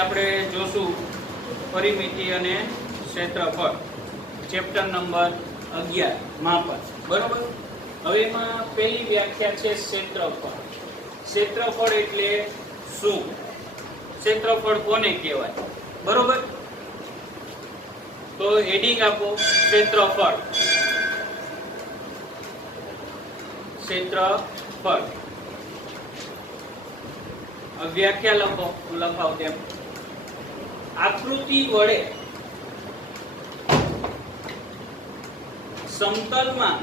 આપણે જોશું પરિમિતિ અને ક્ષેત્રફળ, ચેપ્ટર નંબર 11 માપન. બરોબર. હવે એમાં પહેલી વ્યાખ્યા છે ક્ષેત્રફળ. ક્ષેત્રફળ એટલે શું? ક્ષેત્રફળ કોને કહેવાય? બરોબર. તો હેડિંગ આપો ક્ષેત્રફળ. ક્ષેત્રફળ વ્યાખ્યા લખાવ તેમ. આકૃતિ વડે સમતલમાં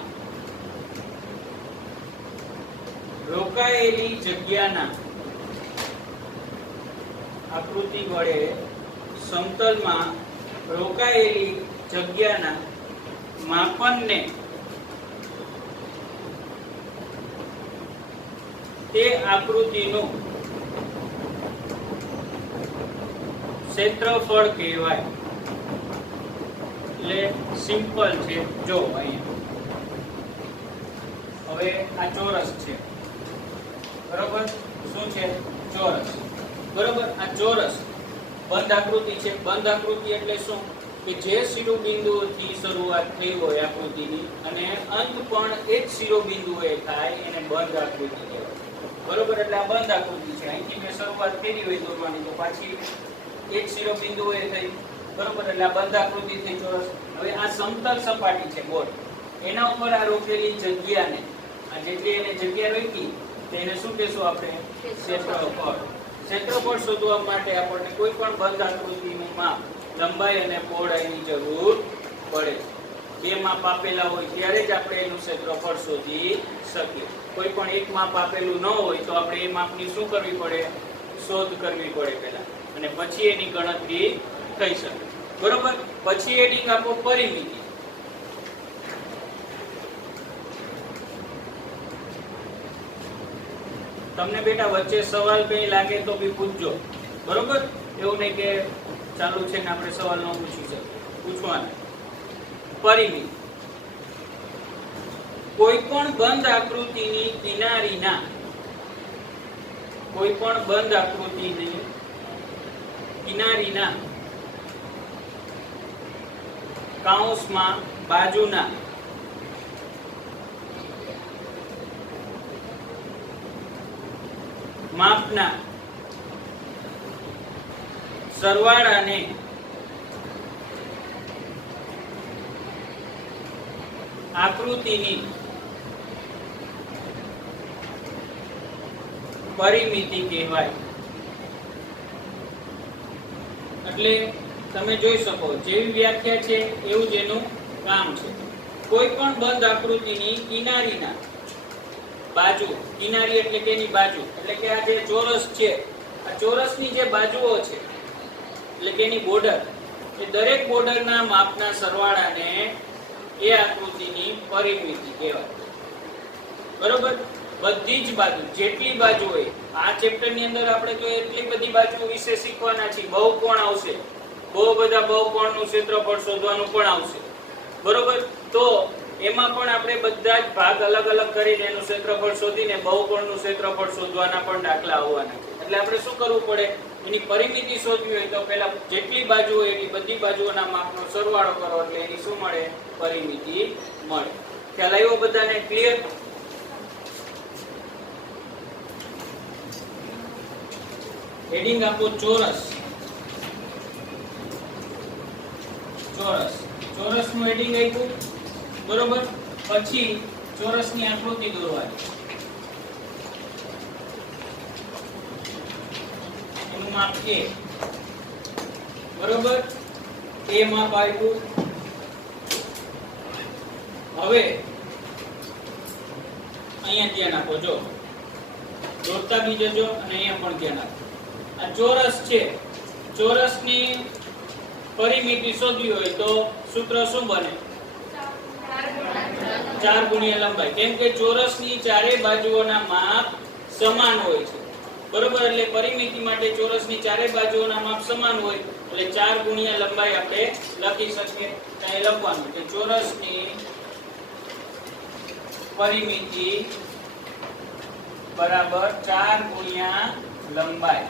રોકાયેલી જગ્યાના, આકૃતિ વડે સમતલમાં રોકાયેલી જગ્યાના માપનને તે આકૃતિનું ક્ષેત્રફળ કહેવાય. એટલે સિમ્પલ છે. જો અહીંયા હવે આ ચોરસ છે. બરોબર. શું છે? ચોરસ. બરોબર. આ ચોરસ બંધ આકૃતિ છે. બંધ આકૃતિ એટલે શું? કે જે શિરોબિંદુઓથી શરૂઆત થઈ હોય આકૃતિની અને અંત પણ એ જ શિરોબિંદુએ થાય એને બંધ આકૃતિ કહેવાય. બરોબર. એટલે આ બંધ આકૃતિ છે. અહીંથી મેં શરૂઆત કરી હોય દોરવાની તો પાછી એ જ શિરોબિંદુએ થઈ. બરોબર. એટલે આ બંધ આકૃતિ થઈ ચોરસ. હવે આ સમતલ સપાટી છે બોર્ડ, એના ઉપર આ રોકેલી જગ્યાને, આ જેટલી એને જગ્યા રોકી તેને શું કહેશું આપણે? ક્ષેત્રફળ. ક્ષેત્રફળ શોધવા માટે આપણને કોઈ પણ બંધ આકૃતિનું માપ, લંબાઈ અને પહોળાઈની જરૂર પડે. બે માપ આપેલા હોય ત્યારે જ આપણે એનું ક્ષેત્રફળ શોધી શકીએ. કોઈ પણ એક માપ આપેલું ન હોય તો આપણે એ માપની શું કરવી પડે? શોધ કરવી પડે પહેલા, અને પછી એની ગણતરી થઈ શકે. બરોબર. પછી હેડિંગ આપો પરિમિતિ. તમને બેટા વચ્ચે સવાલ કઈ લાગે તો બી પૂછજો. બરોબર. એવું નહીં કે ચાલુ છે ને આપણે સવાલ ન પૂછી શકીએ. પૂછવાના. પરિમિતિ કોઈ પણ બંધ આકૃતિની કિનારીના, કોઈ પણ બંધ આકૃતિની કિનારીના કૌંસમાં બાજુના માપના સરવાળાને આકૃતિની પરિમિતિ કહેવાય. એટલે તમે જોઈ શકો જેવી વ્યાખ્યા છે એવું જ એનું કામ છે. કોઈ પણ બંધ આકૃતિની કિનારીના બાજુ, કિનારી એટલે કે એની બાજુ, એટલે કે આ જે ચોરસ છે, આ ચોરસની જે બાજુઓ છે એટલે કે એની બોર્ડર, એ દરેક બોર્ડરના માપના સરવાળાને એ આકૃતિની પરિમિતિ કહેવાય. બરોબર. બધી જ બાજુ, જેટલી બાજુ હોય, આ ચેપ્ટર ની અંદર આપણે જો એટલી બધી બાજુ વિશે શીખવાના છીએ. બહુકોણ આવશે, બહુ બધા બહુકોણનું ક્ષેત્રફળ શોધવાનું પણ આવશે. બરોબર. તો એમાં પણ આપણે બધા જ ભાગ અલગ અલગ કરીને એનું ક્ષેત્રફળ શોધીને બહુકોણનું ક્ષેત્રફળ શોધવાના પણ દાખલા આવવાના છે. એટલે આપણે શું કરવું પડે? એની પરિમિતિ શોધવી હોય તો પહેલા જેટલી બાજુ હોય એટલી બધી બાજુઓના માપનો સરવાળો કરો એટલે એની શું મળે? પરિમિતિ મળે. ખ્યાલ આવ્યો બધાને? ક્લિયર? હેડિંગ આપો ચોરસ. ચોરસ. ચોરસનું હેડિંગ આપ્યું. બરોબર. પછી ચોરસની આકૃતિ દોરવાની. એનું માપ A. બરોબર. એ માપ આપ્યું. હવે અહીંયા ધ્યાન આપો. જો દોરતા બી જજો અને અહીંયા પણ ધ્યાન આપો. આ ચોરસ છે. ચોરસની પરિમિતિ શોધવી હોય તો સૂત્ર શું બને? 4 ગુણ્યા લંબાઈ. કેમ કે ચોરસની ચારે બાજુઓના માપ સમાન હોય છે. બરોબર. એટલે પરિમિતિ માટે ચોરસની ચારે બાજુઓના માપ સમાન હોય એટલે 4 ગુણ્યા લંબાઈ આપણે લખી શકીએ. ત્યાં લખવાનું કે ચોરસની પરિમિતિ બરાબર 4 ગુણ્યા લંબાઈ.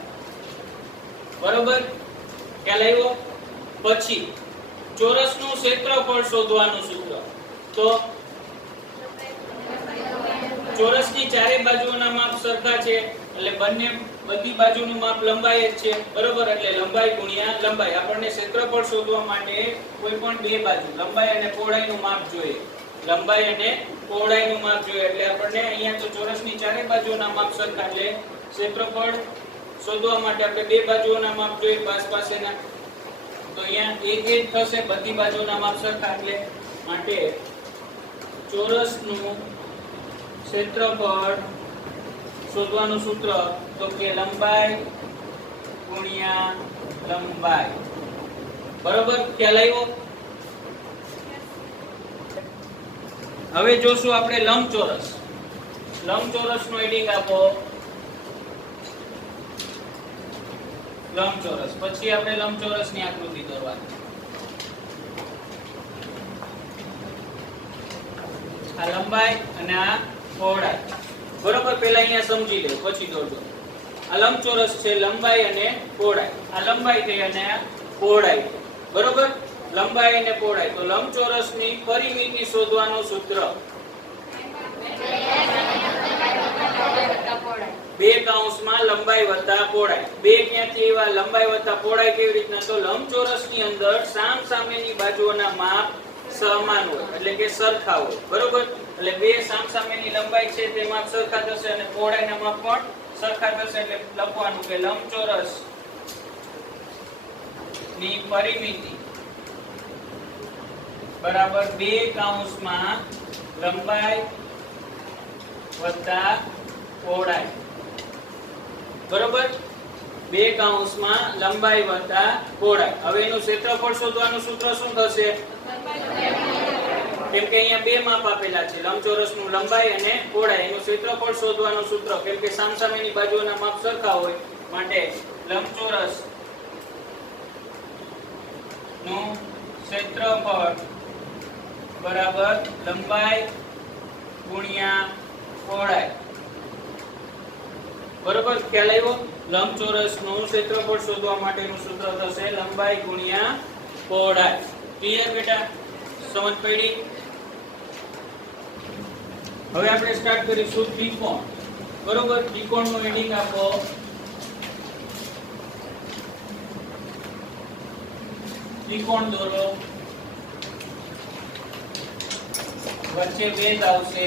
બરોબર, ખ્યાલ આવ્યો? પછી ચોરસનું ક્ષેત્રફળ શોધવાનું સૂત્ર. તો ચોરસની ચારે બાજુઓના માપ સરખા છે એટલે બધી બાજુનું માપ લંબાઈ જ છે. બરોબર, એટલે લંબાઈ ગુણ્યા લંબાઈ. આપણને ક્ષેત્રફળ શોધવા માટે કોઈ પણ બે બાજુ લંબાઈ અને પહોળાઈનું માપ જોઈએ. લંબાઈ અને પહોળાઈનું માપ જોઈએ એટલે આપણને અહીંયા તો ચોરસની ચારે બાજુઓના માપ સરખા એટલે ક્ષેત્રફળ શોધવા માટે આપણે બે બાજુઓના માપ જોઈએ પાસેના. તો અહીંયા એક થશે, બધી બાજુઓના માપ સરખા એટલે માટે ચોરસનું ક્ષેત્રફળ શોધવાનું સૂત્ર તો કે લંબાઈ ગુણ્યા લંબાઈ. બરોબર, ખ્યાલ આવ્યો? હવે જોશું આપણે લંબચોરસ. લંબચોરસનો હેડિંગ આપો લંબચોરસ. પછી આપણે લંબચોરસની આકૃતિ દોરવાની. આ લંબાઈ અને આ પહોળાઈ. બરોબર, પહેલા અહીંયા સમજી લો પછી દોરજો. આ લંબચોરસ છે, લંબાઈ અને પહોળાઈ. આ લંબાઈ થઈ અને આ પહોળાઈ. બરોબર, લંબાઈ અને પહોળાઈ. તો લંબચોરસની પરિમિતિ શોધવાનું સૂત્ર બે કૌંસમાં લંબાઈ વત્તા પહોળાઈ. બે ક્યાંથી એવા? લંબાઈ વત્તા પહોળાઈ કેવી રીતના? તો લંબચોરસની અંદર સામસામેની બાજુઓના માપ સમાન હોય એટલે કે સરખા હોય. બરોબર, એટલે બે સામસામેની લંબાઈ છે તે માપ સરખા થશે અને પહોળાઈના માપ પણ સરખા થશે. એટલે લખવાનું કે લંબચોરસ ની પરિમિતિ બરાબર બે કૌંસમાં લંબાઈ વત્તા પહોળાઈ. બરોબર, બે કૌંસમાં લંબાઈ વત્તા પહોળાઈ. હવે એનું ક્ષેત્રફળ શોધવાનું સૂત્ર શું થશે? કેમ કે અહીંયા બે માપ આપેલા છે, લંબચોરસનું લંબાઈ અને પહોળાઈ. એનું ક્ષેત્રફળ શોધવાનું સૂત્ર કેમ કે સામસામેની બાજુઓના માપ સરખા હોય માટે લંબચોરસ નું ક્ષેત્રફળ બરાબર લંબાઈ ગુણ્યા પહોળાઈ. બરોબર, ખ્યાલ આવ્યો? લંબચોરસનું ક્ષેત્રફળ શોધવા માટેનું સૂત્ર થશે લંબાઈ ગુણ્યા પહોળાઈ. ક્લિયર બેટા? સમજ પડી? હવે આપણે સ્ટાર્ટ કરીશું ત્રિકોણ. બરોબર, ત્રિકોણનું હેડિંગ આપો ત્રિકોણ દોરો. વચ્ચે ભેદ આવશે.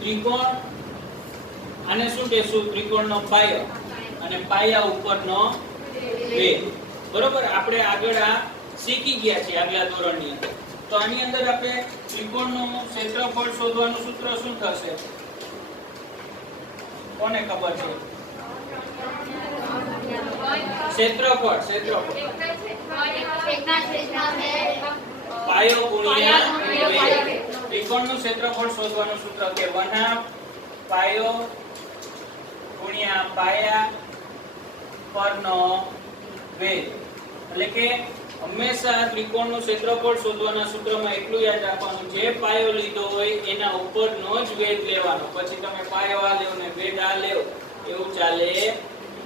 ત્રિકોણ આને શું કહેશું? ત્રિકોણનો પાયો અને પાયા ઉપરનો ભેદ. બરોબર, આપણે આગળ આ શીખી ગયા છીએ આગલા ધોરણની અંદર. તો આની અંદર આપણે ત્રિકોણનું ક્ષેત્રફળ શોધવાનું સૂત્ર શું થશે? કોને ખબર છે? ક્ષેત્રફળ પાયો ગુણ્યા ભેદ. ત્રિકોણનું ક્ષેત્રફળ શોધવાનું સૂત્ર કે 1/2 પાયો ગુણ્યા પાયા પરનો ભેદ. એટલે કે હંમેશા ત્રિકોણનું ક્ષેત્રફળ શોધવાના સૂત્રમાં એટલું યાદ રાખવાનું, જે પાયો લીધો હોય એના ઉપરનો જ ભેદ લેવાનો. પછી તમે પાયો આ લેવો ને ભેદ આ લેવો એવું ચાલે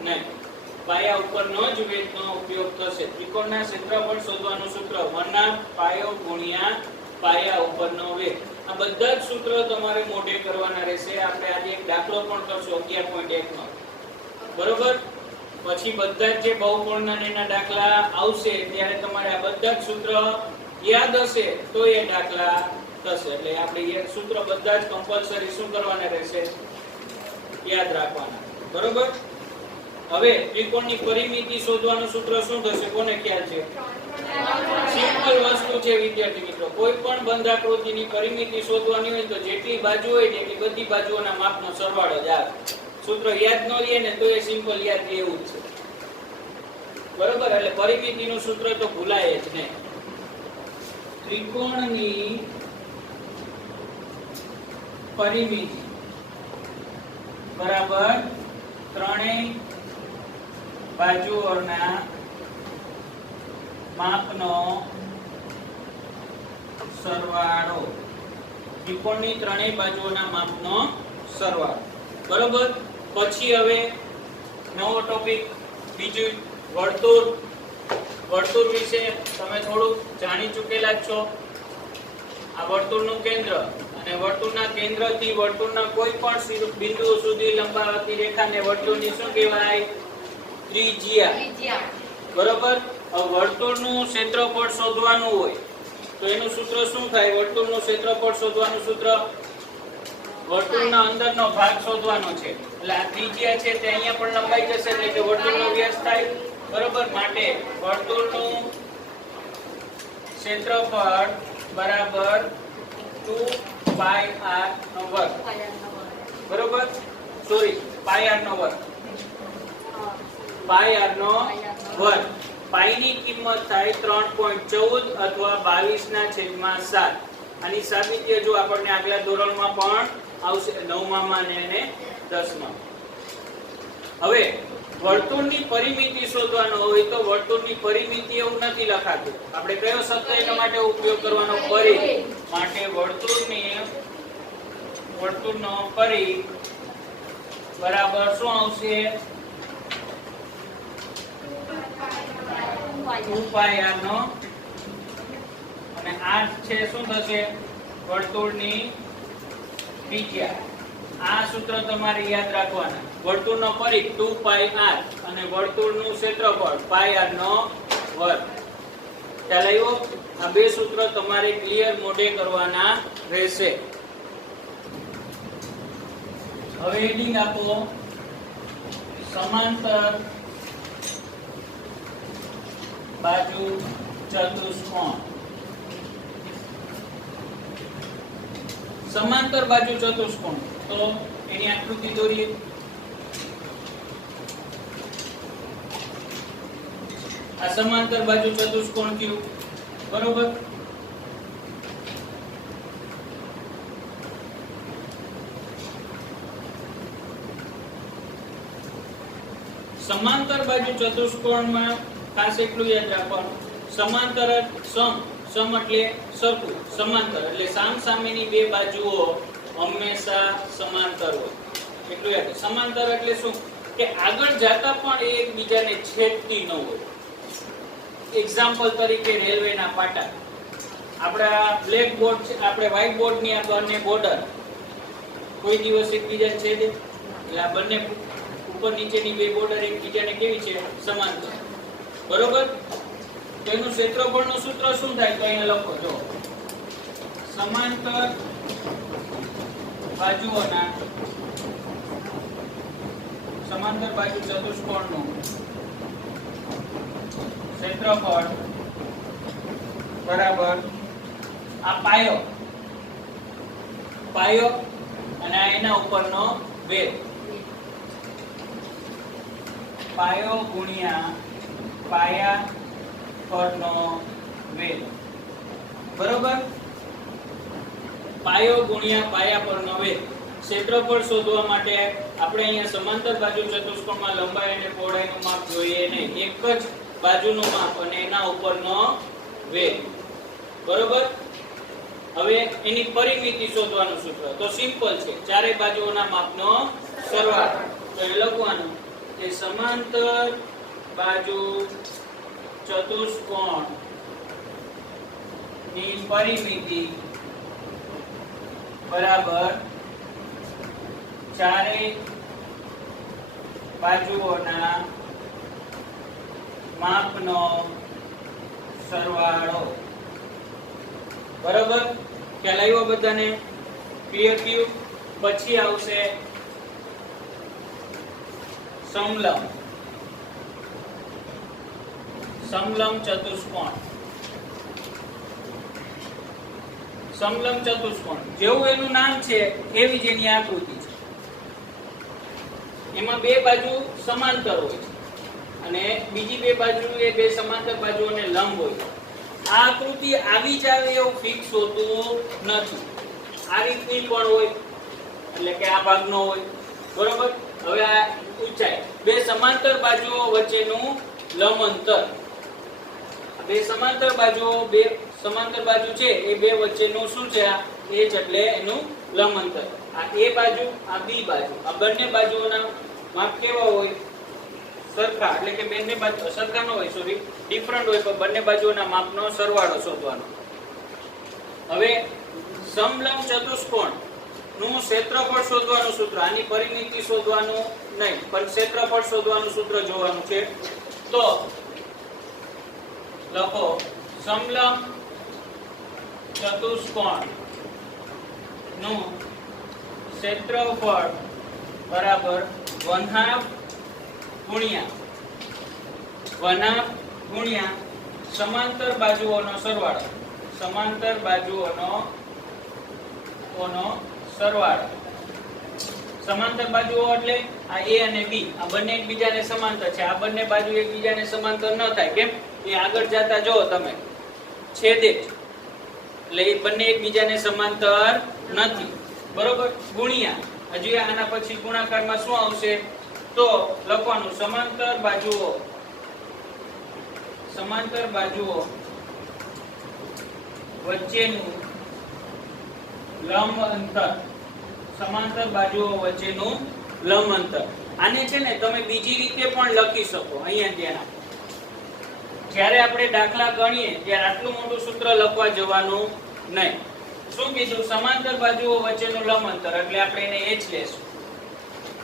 નહીં. પાયા ઉપરનો જ ભેદનો ઉપયોગ થશે. ત્રિકોણના ક્ષેત્રફળ શોધવાનું સૂત્ર 1/2 પાયો ગુણ્યા પાયા ઉપરનો ભેદ. આ બધા જ સૂત્રો તમારે મોઢે કરવાના રહેશે. આપણે આજે એક દાખલો પણ કરશું 11.1 નો. બરોબર, પછી બધા જ જે બહુકોણના એના દાખલા આવશે ત્યારે તમારે આ બધા જ સૂત્ર યાદ હશે તો એ દાખલા થશે. એટલે આપણે એ સૂત્ર બધા જ કમ્પલસરી શું કરવાના રહેશે? યાદ રાખવાના. બરોબર, હવે ત્રિકોણની પરિમિતિ શોધવાનું સૂત્ર શું થશે? કોને ખ્યાલ છે? સિમ્પલ વસ્તુ છે વિદ્યાર્થી મિત્રો. કોઈ પણ બંધાકૃતિની પરિમિતિ શોધવાની હોય તો જેટલી બાજુ હોય એટલી બધી બાજુઓના માપનો સરવાળો જ આવે. સૂત્ર યાદ ન રહે ને તો એ સિમ્પલ યાદ રહે એવું જ છે. બરોબર, એટલે પરિમિતિનું સૂત્ર તો ભૂલાય જ નહીં. ત્રિકોણની પરિમિતિ બરાબર ત્રણેય બાજુઓના માપનો સરવાળો. ત્રિકોણની ત્રણેય બાજુઓના માપનો સરવાળો. બરોબર. પછી હવે નવો ટોપિક બીજું વર્તુળ. વર્તુળ વિશે તમે થોડું જાણી ચૂકેલા જ છો. આ વર્તુળનું કેન્દ્ર અને વર્તુળના કેન્દ્રથી વર્તુળના કોઈ પણ બિંદુ સુધી લંબાવતી રેખાને વર્તુળની શું કહેવાય? ત્રિજ્યા. બરોબર. વર્તુળનું ક્ષેત્રફળ શોધવાનું હોય તો એનું સૂત્ર શું થાય? વર્તુળનું ક્ષેત્રફળ શોધવાનું સૂત્ર વર્તુળના અંદરનો ભાગ શોધવાનો છે. એટલે આ ત્રિજ્યા છે તે અહીંયા પણ લંબાઈ જશે એટલે કે વર્તુળનો વ્યાસ થાય. બરોબર. માટે વર્તુળનું ક્ષેત્રફળ બરાબર 2πr નો વર્ગ. બરોબર. સોરી, πr નો વર્ગ. πr નો વર્ગ. પાઈ ની કિંમત થાય 3.14 અથવા 22/7. આની સાબિત્ય જો આપણને આગલા ધોરણમાં પણ આવશે, 9માં અને 10માં. હવે વર્તુળની પરિમિતિ શોધવાનો હોય તો વર્તુળની પરિમિતિ એવું નથી લખાતું. આપણે કયો શબ્દ એના માટે ઉપયોગ કરવાનો? પરિ. માટે વર્તુળનો પરિ બરાબર શું આવશે? 2πr નો, અને આ છે શું થશે? વર્તુળની ત્રિજ્યા. આ સૂત્ર તમારે યાદ રાખવાના. વર્તુળનો પરિઘ 2πr અને વર્તુળનું ક્ષેત્રફળ πr નો વર્ગ. ખ્યાલ આવ્યો? આ બે સૂત્ર તમારે ક્લિયર મોઢે કરવાના રહેશે. હવે હેડિંગ આપો સમાંતર બાજુ ચતુષ્કોણ. સમાંતર બાજુ ચતુષ્કોણ તો એની આકૃતિ દોરીએ. આ સમાંતર બાજુ ચતુષ્કોણ થયું. બરોબર. સમાંતર બાજુ ચતુષ્કોણમાં ખાસ એટલું યાદ રાખવાનું, સમાંતર સમ એટલે સરખું, સમાંતર એટલે સામસામેની બે બાજુઓ હંમેશા સમાંતર હોય. એટલું યાદ. સમાંતર એટલે શું? કે આગળ જતા પણ એ એકબીજાને છેદતી ન હોય. એક્ઝામ્પલ તરીકે રેલવેના પાટા. આપણા બ્લેક બોર્ડ છે, આપણે વ્હાઇટ બોર્ડની આ બંને બોર્ડર કોઈ દિવસ એકબીજાને છેદે? એટલે આ બંને ઉપર નીચેની બે બોર્ડર એકબીજાને કેવી છે? સમાંતર. બરોબર. તો એનું ક્ષેત્રફળનું સૂત્ર શું થાય? તો અહીંયા લખો જો, સમાંતર બાજુઓના સમાંતર બાજુ ચતુષ્કોણનું ક્ષેત્રફળ બરાબર આ પાયો અને આ એના ઉપરનો વેધ. પાયો ગુણ્યા પાયા પરનો વેધ. બરોબર. પાયો ગુણ્યા પાયા પરનો વેધ. ક્ષેત્રફળ શોધવા માટે આપણે અહીંયા સમાંતર બાજુ ચતુષ્કોણમાં લંબાઈ અને પહોળાઈનું માપ જોઈએ નહીં, એક જ બાજુનું માપ અને એના ઉપરનો વેધ. બરોબર. હવે એની પરિમિતિ શોધવાનું સૂત્ર તો સિમ્પલ છે, ચારે બાજુઓના માપનો સરવાળો. તો એ લખવાનું કે સમાંતર બાજુ ચતુષ્કોણ ની પરિમિતિ બરાબર ચારે બાજુઓના માપનો સરવાળો. બરાબર. ખ્યાલ આવ્યો બધાને? ક્લિયર થયું? પછી આવશે સમલંબ. સમલંબ ચતુષ્કોણ. સમલંબ ચતુષ્કોણ જેવું એનું નામ છે એવી જ એની આકૃતિ છે. એમાં બે બાજુ સમાંતર હોય છે અને બીજી બે બાજુ એ બે સમાંતર બાજુઓને લંબ હોય. આ આકૃતિ આવી જ આવે એવું ફિક્સ હોતું નથી. આ રીતની પણ હોય એટલે કે આ ભાગનો હોય. બરોબર. હવે આ ઊંચાઈ બે સમાંતર બાજુઓ વચ્ચેનું લંબ અંતર. બે સમાંતર બાજુઓ બે સમાંતર બાજુ છે એ બે વચ્ચેનું શું છે? આ h એટલે એનું લંબ અંતર. આ a બાજુ, આ b બાજુ, આ બંને બાજુઓના માપ કેવા હોય? સરખા. એટલે કે બંને બાજુ સરખા ન હોય, સોરી ડિફરન્ટ હોય, પણ બંને બાજુઓના માપનો સરવાળો શોધવાનો. હવે સમલંબ ચતુષ્કોણ નું ક્ષેત્રફળ શોધવાનું સૂત્ર, આની પરિમિતિ શોધવાનું નહીં, પણ ક્ષેત્રફળ શોધવાનું સૂત્ર જોવાનું છે. તો લખો સમલંબ ચતુષ્કોણ નું ક્ષેત્રફળ બરાબર 1/2 ગુણ્યા સમાંતર બાજુઓનો સરવાળો. સમાંતર બાજુઓનો સરવાળો. સમાંતર બાજુઓ એટલે આ a અને b, આ બંને એકબીજાને સમાંતર છે. આ બંને બાજુ એકબીજાને સમાંતર ન થાય. કેમ? એ આગળ જતા જો તમે છેદે, એટલે એ બંને એકબીજાને સમાંતર નથી. બરોબર? ગુણ્યા હજી આના પછી ગુણાકારમાં શું આવશે? તો લખવાનું સમાંતર બાજુઓ વચ્ચેનું લંબ અંતર. સમાંતર બાજુઓ વચ્ચેનું લંબ અંતર. આને છે ને તમે બીજી રીતે પણ લખી શકો. અહીંયા ધ્યાન આપો. જ્યારે આપણે દાખલા ગણીએ ત્યારે આટલું મોટું સૂત્ર લખવા જવાનું નહીં. શું કીધું? સમાંતર બાજુઓ વચ્ચેનું લંબ અંતર, એટલે આપણે એને h લેશું.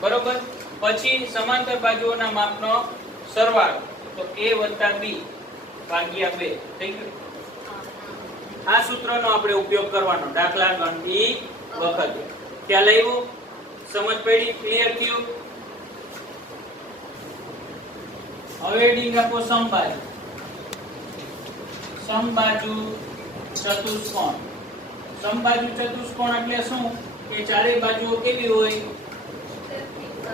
બરોબર? પછી સમાંતર બાજુઓના માપનો સરવાળો, તો a + b ભાગ્યા 2 થઈ ગયું. આ સૂત્રનો આપણે ઉપયોગ કરવાનો દાખલા ગણતી વખતે. ખ્યાલ આવ્યો? સમજ પડી? ક્લિયર થયું? હવે હેડિંગ આપો સમબાજુ. સમબાજુ ચતુષ્કોણ. સમબાજુ ચતુષ્કોણ એટલે શું? કે ચારેય બાજુઓ કેવી હોય?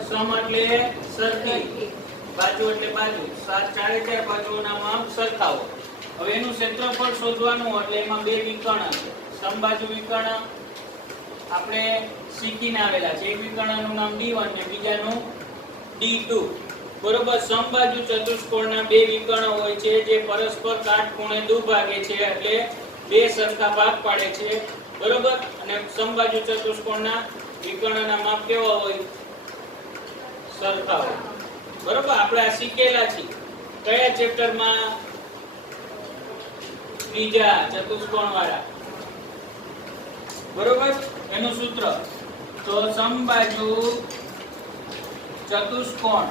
સમ એટલે સરખી, બાજુ એટલે બાજુ, ચારે ચાર બાજુઓના માપ સરખા હોય. હવે એનું ક્ષેત્રફળ શોધવાનું, એટલે એમાં બે વિકર્ણ છે. સમબાજુ વિકર્ણ આપણે શીખીને આવેલા છે. એક વિકર્ણનું નામ D1 ને બીજાનું D2. બરોબર? સમબાજુ ચતુષ્કોણના બે વિકર્ણ હોય છે જે પરસ્પર કાટખૂણે દુભાગે છે, એટલે બે સરખા ભાગ પાડે છે. બરોબર? અને સમબાજુ ચતુષ્કોણના વિકર્ણના માપ કેવા હોય? સરખા હોય. બરોબર? આપણે આ શીખેલા છીએ. કયા ચેપ્ટરમાં? ત્રીજા ચતુષ્કોણ વાળા. બરોબર? એનું સૂત્ર તો સમબાજુ ચતુષ્કોણ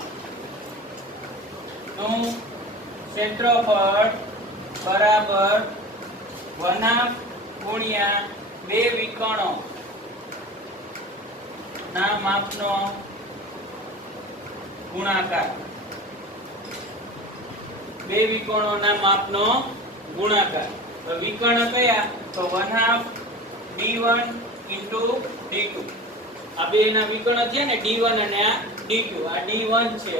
નું ક્ષેત્રફળ બરાબર 1/2 ગુણ્યા બે વિકર્ણો ના માપનો ગુણાકાર. બે વિકર્ણોના માપનો ગુણાકાર. તો વિકર્ણ કયા? તો 1/2 D1 * D2. આ બે ના વિકર્ણ છે ને, D1 અને આ D2. આ D1 છે.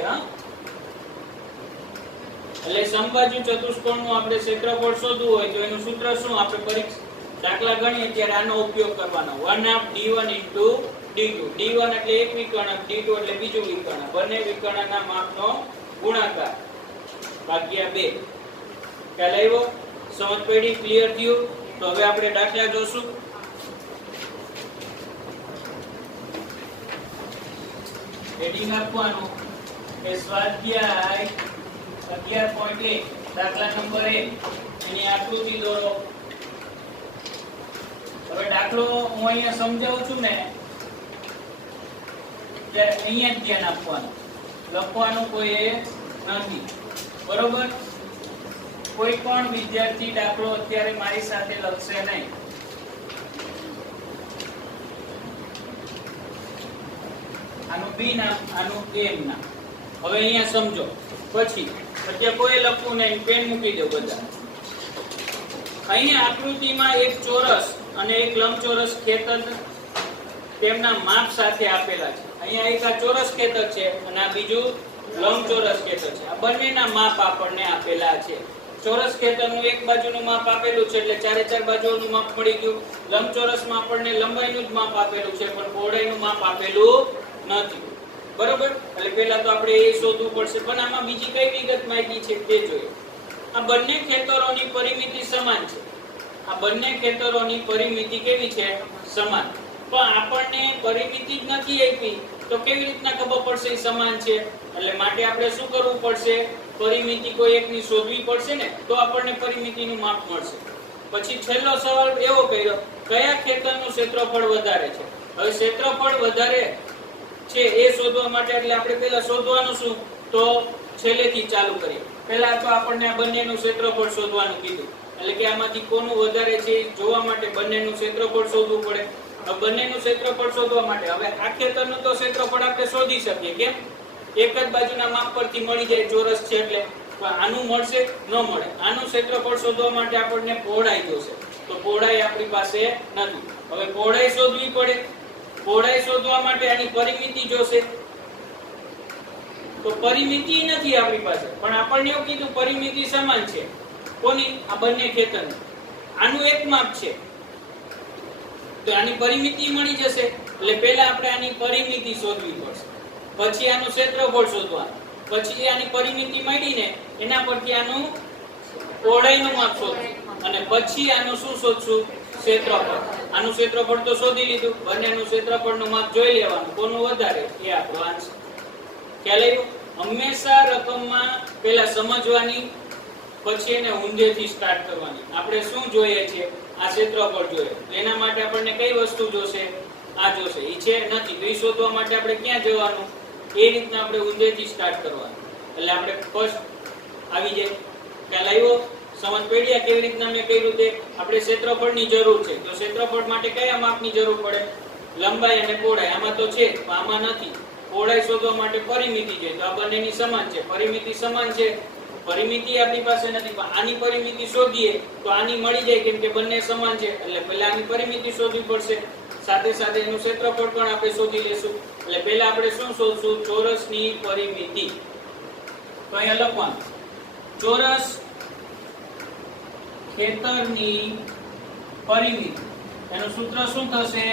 એટલે સમબાજુ ચતુષ્કોણનું આપણે ક્ષેત્રફળ શોધવું હોય તો એનું સૂત્ર શું? આપણે પરીક્ષા દાખલા ગણીએ ત્યારે આનો ઉપયોગ કરવાનો. 1/2 D1 * D2. D1 એટલે એક વિકર્ણ, D2 એટલે બીજું વિકર્ણ. બંને વિકર્ણના માપનો ગુણાકાર ભાગ્યા 2. ખ્યાલ આવ્યો? સમજ પડી? ક્લિયર થયું? તો હવે આપણે દાખલા જોશું. હેડિંગ આપવાનું કે સ્વાધ્યાય 11.1 દાખલા નંબર 1. એની આકૃતિ દોરો. હવે દાખલો હું અહીંયા સમજાવું છું ને, ત્યારે અહીંયા જ ધ્યાન આપવાનું. લખવાનું કોઈ નથી. બરોબર? કોઈ પણ વિદ્યાર્થી દાખલો અત્યારે મારી સાથે લખશે નહીં. આનું બી નામ, આનું એમ નામ. હવે અહીંયા સમજો. પછી અત્યારે કોઈ લખવું નહીં, પેન મૂકી દો બધા. અહીંયા આકૃતિમાં એક ચોરસ અને એક લંબચોરસ ખેતર તેમના માપ સાથે આપેલા છે. અહીંયા એક આ ચોરસ ખેતર છે અને આ બીજું લંબચોરસ ખેતર છે. આ બંનેના માપ આપણને આપેલા છે. ચોરસ ખેતરનું એક બાજુનું માપ આપેલું છે એટલે ચારે ચાર બાજુઓનું માપ મળી ગયું. લંબચોરસમાં આપણને લંબાઈનું જ માપ આપેલું છે પણ પહોળાઈનું માપ આપેલું નથી. બરોબર? એટલે પહેલા તો આપણે એ શોધવું પડશે. પણ આમાં બીજી કઈ વિગત માહિતી છે તે જોઈએ. આ બંને ખેતરોની પરિમિતિ સમાન છે. આ બંને ખેતરોની પરિમિતિ કેવી છે? સમાન. પણ આપણને પરિમિતિ જ નથી આપી તો કેવી રીતના ખબર પડશે એ સમાન છે? એટલે માટે આપણે શું કરવું પડશે? પરિમિતિ કોઈ એકની શોધવી પડશે ને, તો આપણને પરિમિતિનું માપ મળશે. પછી છેલ્લો સવાલ એવો કર્યો, કયા ખેતરનું ક્ષેત્રફળ વધારે છે? હવે ક્ષેત્રફળ વધારે છે એ શોધવા માટે એટલે આપણે પહેલા શોધવાનું શું? તો છેલ્લેથી ચાલુ કરીએ. પહેલા તો આપણને આ બંનેનું ક્ષેત્રફળ શોધવાનું કીધું, એટલે કે આમાંથી કોનું વધારે છે એ જોવા માટે બંનેનું ક્ષેત્રફળ શોધવું પડે. હવે બંનેનું ક્ષેત્રફળ શોધવા માટે હવે આ ખેતરનું તો ક્ષેત્રફળ આપણે શોધી શકીએ. કેમ? એક જ બાજુના માપ પરથી મળી જાય, ચોરસ છે એટલે. પણ આનું મળશે? ન મળે. આનું ક્ષેત્રફળ શોધવા માટે આપણને પહોળાઈ જોશે, તો પહોળાઈ આપણી પાસે નથી. હવે પહોળાઈ શોધવી પડે. પહોળાઈ શોધવા માટે આની પરિમિતિ જોશે, તો પરિમિતિ નથી આપણી પાસે. પણ આપણને એવું કીધું પરિમિતિ સમાન છે. કોની? આ બંને ખેતરની. આનું એક માપ છે તો આની પરિમિતિ મળી જશે. એટલે પહેલા આપણે આની પરિમિતિ શોધવી પડશે, પછી આનું ક્ષેત્રફળ શોધવાનું, પછી આની પરિમિતિ મળીને એના પરથી આનું પહોળાઈનું માપ શોધવું, અને પછી આનું શું શોધશું? ક્ષેત્રફળ. આનું ક્ષેત્રફળ તો શોધી લીધું, બંનેનું ક્ષેત્રફળનું માપ જોઈ લેવાનું, કોનું વધારે એ આપણો આન્સર. ખ્યાલ આવ્યો? હંમેશા રકમમાં પહેલા સમજવાની, પછી એને ઊંધેથી સ્ટાર્ટ કરવાની. આપણે શું જોઈએ છે? આ ક્ષેત્રફળ જોઈએ. એના માટે આપણને કઈ વસ્તુ જોશે? આ જોશે. ઈ છે નથી તો ઈ શોધવા માટે આપણે ક્યાં જવાનું? એ રીતના આપણે ઊંધેથી સ્ટાર્ટ કરવાનું. એટલે આપણે ફર્સ્ટ આવી જાય. ખ્યાલ આવ્યો? સમજ પડી? કેવી રીતના મેં કર્યું તે? આપણે ક્ષેત્રફળની જરૂર છે, તો ક્ષેત્રફળ માટે કયા માપની જરૂર પડે? લંબાઈ અને પહોળાઈ. આમાં તો છે પણ આમાં નથી. પહોળાઈ શોધવા માટે પરિમિતિ જોઈએ, તો આ બંનેની સમાન છે. પરિમિતિ સમાન છે, પરિમિતિ આપણી પાસે નથી, પણ આની પરિમિતિ શોધીએ તો આની મળી જાય, કેમ કે બંને સમાન છે. એટલે પહેલા આની પરિમિતિ શોધવી પડશે, સાથે સાથે એનું ક્ષેત્રફળ પણ આપણે શોધી લેશું. એટલે પહેલા આપણે શું શોધશું? ચોરસની પરિમિતિ. તો અહીંયા લખવાનું ચોરસ ખેતરની પરિમિતિ. એનું સૂત્ર શું થશે?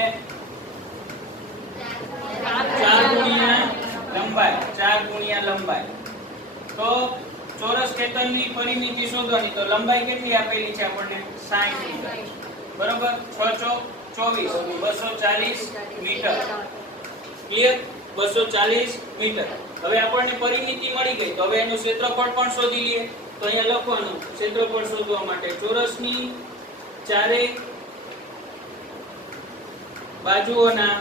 4 ગુણ્યા લંબાઈ. 4 ગુણ્યા લંબાઈ. તો ચોરસ ખેતરની પરિમિતિ શોધવાની, તો લંબાઈ કેટલી આપેલી છે આપણને? 60 મીટર. બરોબર? 6 ચોક 24, 240 મીટર. ક્લિયર? 240 મીટર. હવે આપણને પરિમિતિ મળી ગઈ, તો હવે એનું ક્ષેત્રફળ પણ શોધી લઈએ. તો અહીંયા લખવાનું ક્ષેત્રફળ શોધવા માટે ચોરસની ચારે બાજુઓના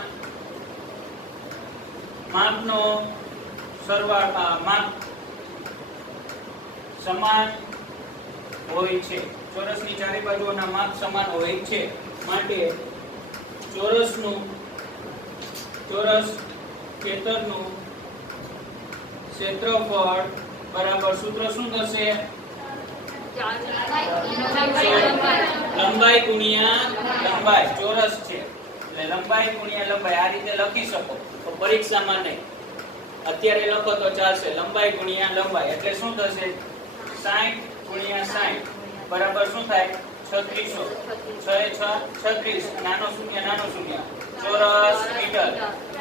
માપનો સરવાળો માપ સમાન હોય છે. ચોરસની ચારે બાજુઓના માપ સમાન હોય છે, માટે ચોરસ ખેતરનું ક્ષેત્રફળ બરાબર સૂત્ર શું થશે? લંબાઈ ગુણ્યા લંબાઈ. ચોરસ છે એટલે લંબાઈ ગુણ્યા લંબાઈ. આ રીતે લખી શકો તો પરીક્ષામાં નહીં, અત્યારે લખો તો ચાલશે. લંબાઈ ગુણ્યા લંબાઈ એટલે શું થશે? 60 ગુણ્યા 60 બરાબર શું થાય? 3600. 6 6 36. નાનો શૂન્ય ચોરસ મીટર.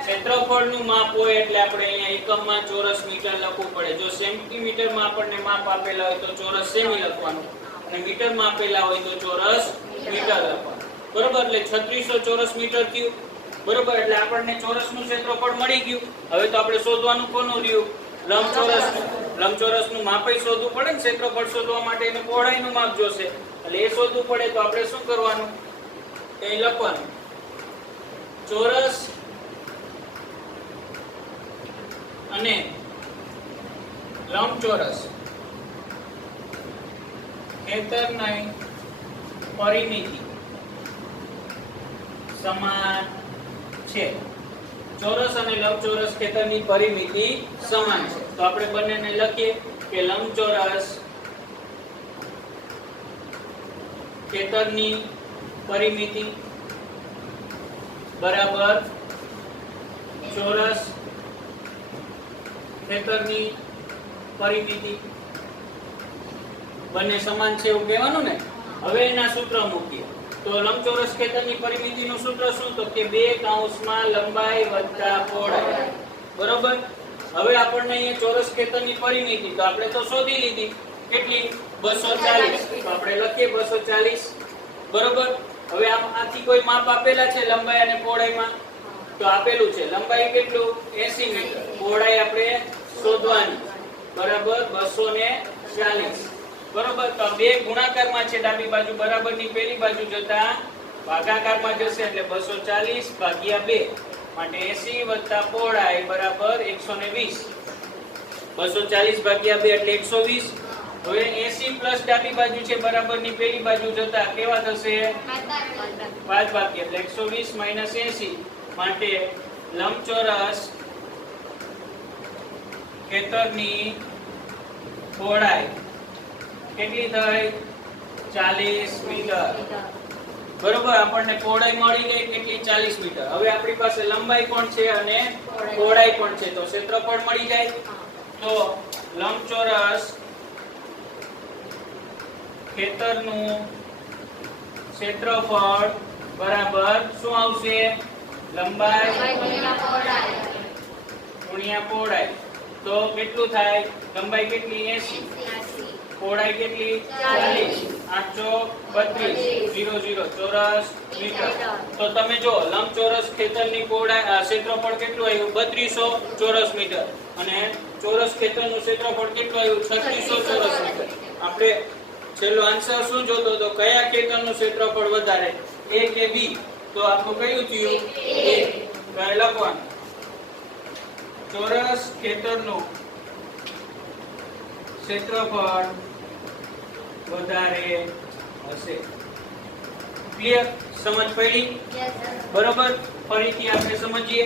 ક્ષેત્રફળનું માપ હોય એટલે આપણે અહીંયા એકમમાં ચોરસ મીટર લખવું પડે. જો સેન્ટીમીટરમાં આપણને માપ આપેલા હોય તો ચોરસ સેમી લખવાનું, અને મીટરમાં આપેલા હોય તો ચોરસ મીટર લખવાનું. બરોબર? એટલે 3600 ચોરસ મીટર થયું. બરોબર? એટલે આપણને ચોરસનું ક્ષેત્રફળ મળી ગયું. હવે તો આપણે શોધવાનું કોનું રહ્યું? લંબચોરસનું. લંબચોરસનું માપય શોધવું પડે ને. ક્ષેત્રફળ શોધવા માટે એનું પહોળાઈનું માપ જોશે, એટલે એ શોધવું પડે. તો આપણે શું કરવાનું? એ લખવાનું ચોરસ અને લંબચોરસ ખેતરની પરિમિતિ સમાન છે. ચોરસ અને લંબચોરસ ખેતરની પરિમિતિ સમાન છે. તો આપણે બંનેને લખીએ કે લંબચોરસ ખેતરની પરિમિતિ બરાબર ચોરસ ખેતરની પરિમિતિ. બંને સમાન છે એવું કહેવાનું ને. હવે એના સૂત્ર મૂકીએ. તો લંબચોરસ ખેતરની પરિમિતિનું સૂત્ર શું? તો કે 2 કૌંસમાં લંબાઈ વત્તા પહોળાઈ. બરોબર? હવે આપણને અહીંયા ચોરસ ખેતરની પરિમિતિ તો આપણે તો શોધી લીધી. કેટલી? 240. તો આપણે લખીએ 240 બરોબર. હવે આથી કોઈ માપ આપેલા છે લંબાઈ અને પહોળાઈમાં? તો આપેલું છે. લંબાઈ કેટલું? 80 મીટર. પહોળાઈ આપણે શોધવાની. બરાબર 240. બરોબર. તો બે ગુણાકારમાં છે ડાબી બાજુ બરાબરની પેલી બાજુ જતા ભાગાકારમાં જશે એટલે 240 ભાગ્યા 2 માટે 80 વત્તા પહોળાઈ બરાબર 120. 240 ભાગ્યા 2 એટલે 120. હવે 80 પ્લસ ડાબી બાજુ છે બરાબરની પેલી બાજુ જતા કેવા થશે? 5 ભાગ્યા એટલે 120 માઈનસ 80 માટે લંબચોરસ ખેતરની પહોળાઈ કેટલી થઈ? 40 મીટર. બરોબર. આપણને પહોળાઈ મળી ગઈ કેટલી? 40 મીટર. હવે આપણી પાસે લંબાઈ પણ છે અને પહોળાઈ પણ છે તો ક્ષેત્રફળ મળી જાય. તો લંબચોરસ ખેતરનું ક્ષેત્રફળ બરાબર શું આવશે? લંબાઈ ગુણ્યા પહોળાઈ. તો કેટલું થાય? લંબાઈ કેટલી? 80. પહોળાઈ કેટલી? 40. 8 32 0 0 ચોરસ મીટર. તો તમે જો લંબચોરસ ખેતરની પહોળાઈ ક્ષેત્રફળ કેટલું આવ્યું? 3200 ચોરસ મીટર અને ચોરસ ખેતરનું ક્ષેત્રફળ કેટલું આવ્યું? 3600 ચોરસ મીટર. આપણે છેલ્લો આન્સર શું જોતો તો કયા ખેતરનું ક્ષેત્રફળ વધારે? A કે B? તો આપણું કયું થયું? A. તો લખવાનું ચોરસ ખેતરનું ક્ષેત્રફળ વધારે હશે. ક્લિયર? સમજ પડી? બરોબર. ફરીથી આપણે સમજીએ.